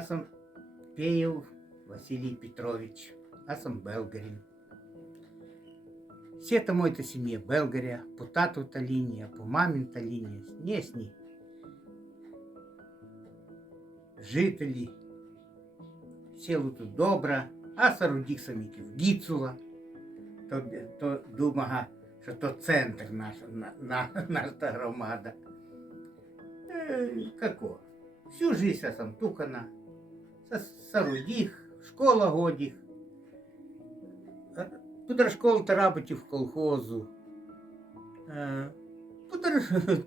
Асампеев Василий Петрович, Асам Белгарин. Сета моята сім'я Белгаря, по татовта лінія, по мамінта лінія, несні. Жителі, село тут добра, а сарудіх саміків Гіцула, то, то думага, що то центр наша, на, на, наша громада. Е, како? Всю жизнь я сам тукана, Са- сарудіх, школа годіх. Пудер школу та колхозу. Е,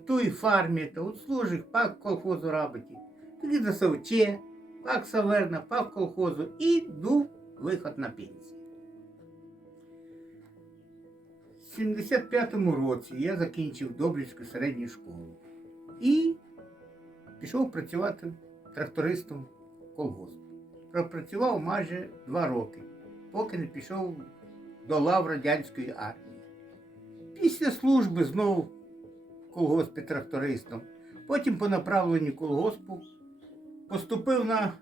той фармі, та от служих, пак колхозу работі. Тоді до совче, пак саверна, пак колхозу і ду виход на пенсію. В 75-му році я закінчив Добрівську середню школу і пішов працювати трактористом колгосп. Пропрацював майже два роки, поки не пішов до лав радянської армії. Після служби знову в колгоспі трактористом. Потім по направленню колгоспу поступив на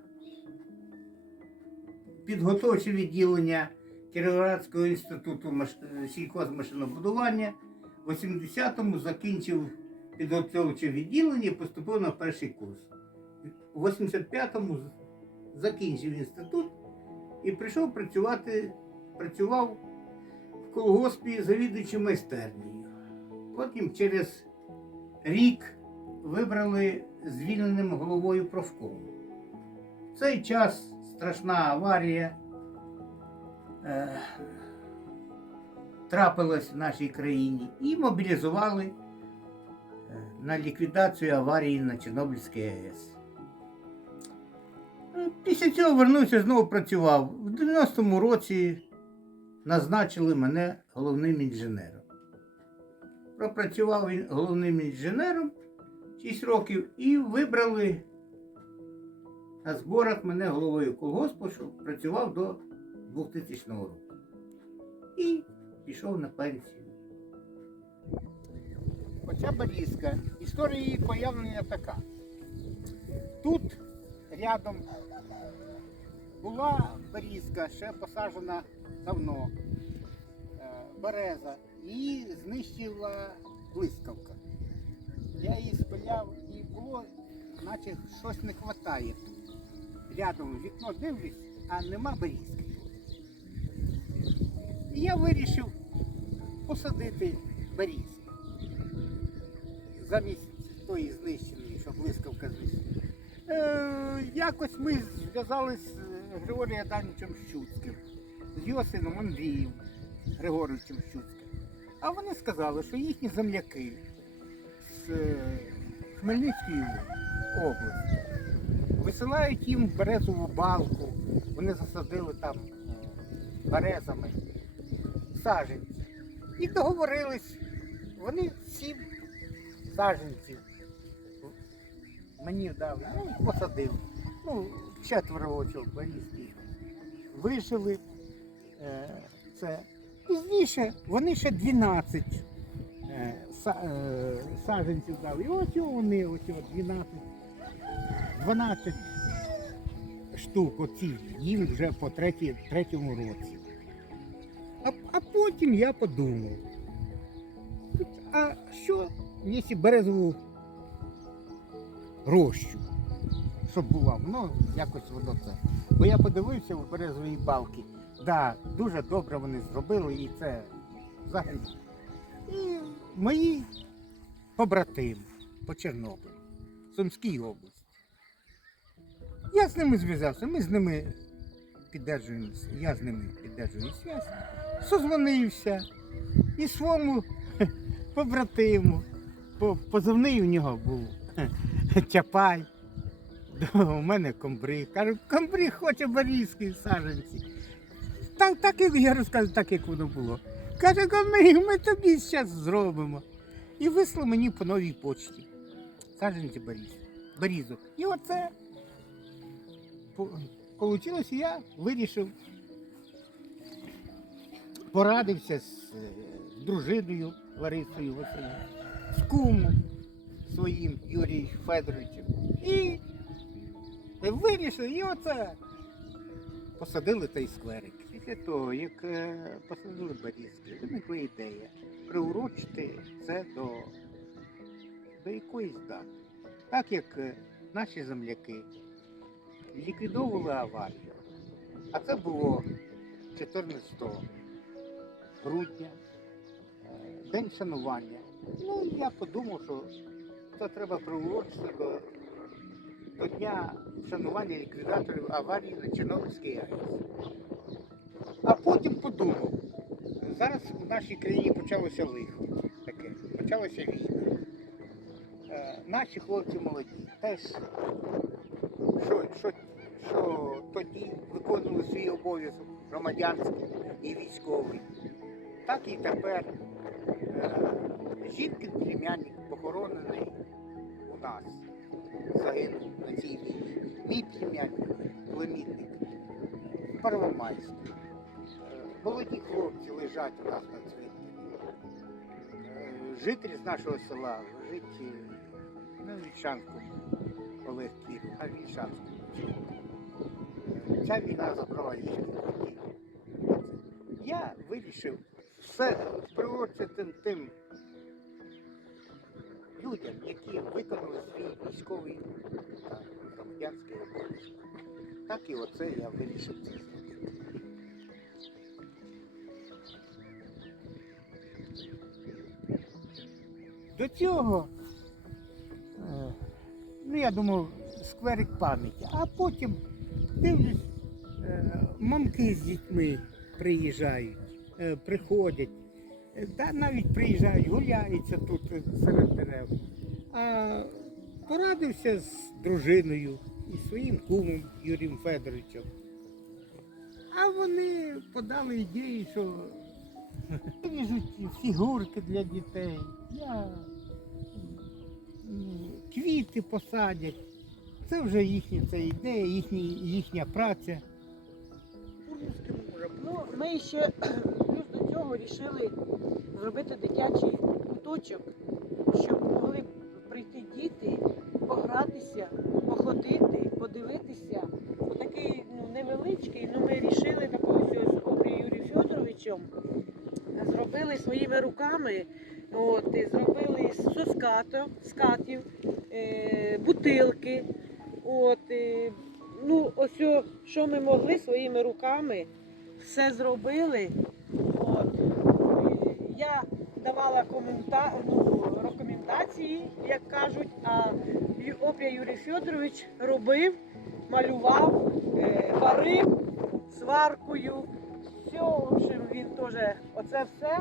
підготовче відділення Кіровоградського інституту маш- сільхозмашинобудування. В 80-му закінчив підготовче відділення і поступив на перший курс. У 85-му з- закінчив інститут і прийшов працювати, працював в колгоспі завідуючим майстернею. Потім через рік вибрали звільненим головою профкому. В цей час страшна аварія е, трапилась в нашій країні і мобілізували е, на ліквідацію аварії на Чорнобильській АЕС. Після цього вернувся, знову працював. В 90-му році назначили мене головним інженером. Пропрацював він головним інженером 6 років і вибрали на зборах мене головою колгоспу, що працював до 2000 року. І пішов на пенсію. Оця Борізка, історія її появлення така. Тут рядом була берізка, ще посаджена давно, е, береза. Її знищила блискавка. Я її спиляв і було, наче щось не вистачає. Рядом вікно дивлюсь, а нема берізки. І я вирішив посадити берізки. Замість тої знищеної, що блискавка знищила. Е, якось ми зв'язалися з Григорієм Адамовичем Щуцьким, з його сином Андрієм Григоровичем Щуцьким. А вони сказали, що їхні земляки з е, Хмельницької області висилають їм березову балку. Вони засадили там е, березами саженці. І договорились. Вони сім саженців мені дали, ну посадив. Ну, четверо очок борізьких. Вижили е, це. Пізніше вони ще 12 е, са- е, дали. І ось вони, ось о 12, 12 штук оці, їм вже по треті, третьому році. А, а потім я подумав, а що, якщо березову рощу, щоб була, ну якось воно це. Бо я подивився у березовій балки. Да, дуже добре вони зробили і це взагалі. І мої побратими по Чорнобилю, Сумській області. Я з ними зв'язався, ми з ними піддержуємо, я з ними піддержую зв'язок. Созвонився і своєму побратиму. Позивний у нього був Чапай. У мене комбриг. Кажу, комбриг хоче борізькі саджанці. Так, так як я розказую, так як воно було. Каже, комбриг, ми тобі зараз зробимо. І вислав мені по новій почті. Саджанці боріз. Борізок. І оце вийшло, я вирішив, порадився з е, дружиною Ларисою Васильівною, з кумом своїм Юрієм Федоровичем. І Вирішили, і оце посадили той скверик. Після того, як е, посадили берізки, виникла ідея приурочити це до, до якоїсь дати. Так як е, наші земляки ліквідовували аварію, а це було 14 грудня, е, день шанування. Ну, я подумав, що це треба приурочити до, до дня шанування ліквідаторів аварії на Чорнобильській АЕС. А потім подумав, зараз в нашій країні почалося лихо таке, почалася війна. Е, наші хлопці молоді теж що, що, що тоді виконували свій обов'язок громадянський і військовий, так і тепер е, жінки племянник похоронений у нас, загинув на цій війні. Мій племянник, племінник, в Е, Молоді хлопці лежать у нас на цвинтарі. Е, Житель з нашого села лежить е, на Вільшанському, Олег Кір, на Вільшанському. Е, Ця війна забрала їхні. Я вирішив все приурочити тим людям, які виконали свій військовий громадянський обов'язок. Так і оце я вирішив це зробити. До цього, е, ну я думав, скверик пам'яті, а потім дивлюсь, е, мамки з дітьми приїжджають, е, приходять, та навіть приїжджають, гуляються тут серед дерев. А порадився з дружиною і своїм кумом Юрієм Федоровичем. А вони подали ідею, що ріжуть фігурки для дітей, я, м, квіти посадять. Це вже їхня це ідея, їхні, їхня праця. Ну, ми ще цього вирішили зробити дитячий куточок, щоб могли прийти діти, погратися, походити, подивитися. Такий ну, невеличкий, ну ми вирішили такою з Юрієм Федоровичем. Зробили своїми руками, от, і зробили з скату, скатів, е, бутилки. От, е, ну, ось що ми могли своїми руками, все зробили. Я давала ну, рекомендації, як кажуть, а Опря Юрій Федорович робив, малював, е, варив сваркою. Все, в общем, він теж оце все.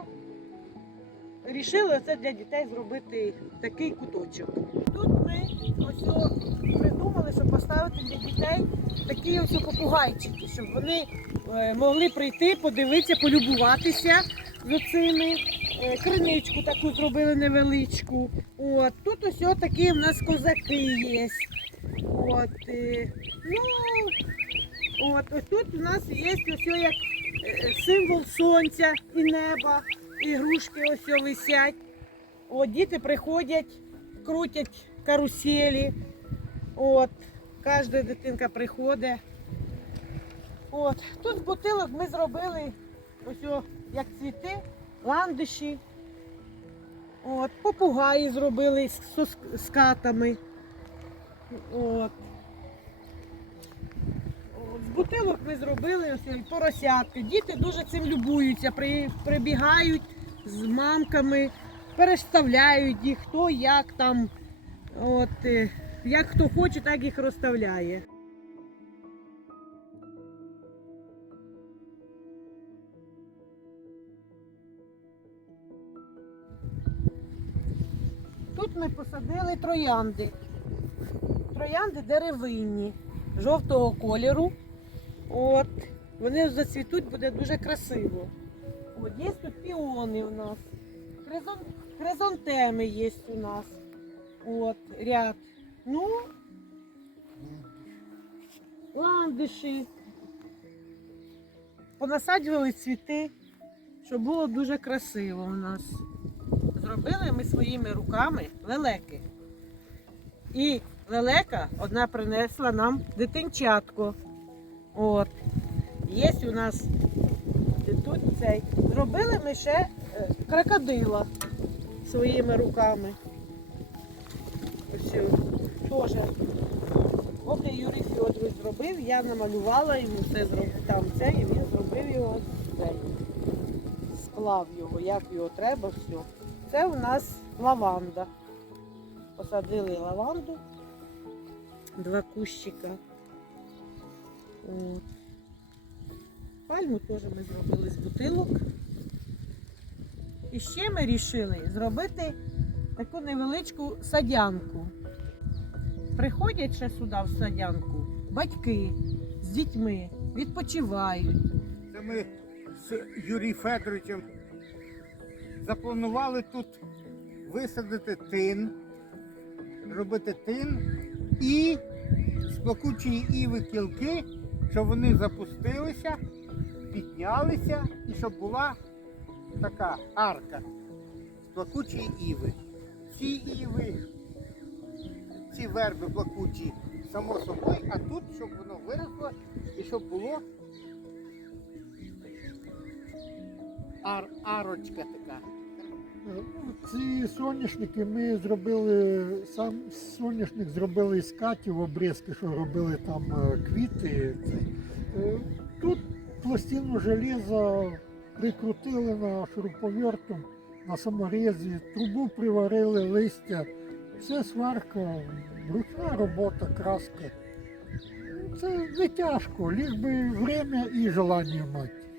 Рішили оце для дітей зробити такий куточок. Тут ми ось придумали, щоб поставити для дітей такі ось попугайчики, щоб вони е, могли прийти, подивитися, полюбуватися з оцими. Е, Криничку таку зробили невеличку. От, тут ось такі в нас козаки є. От, е, ну, от, ось тут у нас є ось як е, символ сонця і неба, ігрушки ось висять. От, діти приходять, крутять каруселі. От, кожна дитинка приходить. От, тут бутилок ми зробили ось як цвіти, ландиші. От, попугаї зробили з, з, катами. От, З бутилок ми зробили ось поросятки. Діти дуже цим любуються, при, прибігають з мамками, переставляють їх, хто як там, от, е, як хто хоче, так їх розставляє. Тут ми посадили троянди. Троянди деревинні, жовтого кольору. От. Вони зацвітуть, буде дуже красиво. От, є тут піони у нас. Хризон... Хризантеми є у нас. От, ряд. Ну, ландиші. Понасаджували цвіти, щоб було дуже красиво у нас. Зробили ми своїми руками лелеки. І лелека одна принесла нам дитинчатко. От. Є у нас тут цей. Зробили ми ще е, крокодила своїми руками. Ось теж. Поки Юрій Федорович зробив, я намалювала йому все зробив там це, і він зробив його цей. Склав його, як його треба, все. Це у нас лаванда. Посадили лаванду, два кущика. От. Пальму теж ми зробили з бутилок. І ще ми вирішили зробити таку невеличку садянку. Приходять ще сюди в садянку батьки з дітьми, відпочивають. Це ми з Юрієм Федоровичем запланували тут висадити тин, робити тин і з плакучої іви кілки, щоб вони запустилися, піднялися і щоб була така арка з плакучої іви. Ці іви, ці верби плакучі, само собою, а тут, щоб воно виросло і щоб було ар, арочка така. Ці соняшники ми зробили, сам соняшник зробили з катів обрізки, що робили там е, квіти. Е, Тут пластину желіза прикрутили на шуруповертом, на саморезі, трубу приварили, листя. Це сварка, ручна робота, краска. Це не тяжко, ліг би время і желання мати.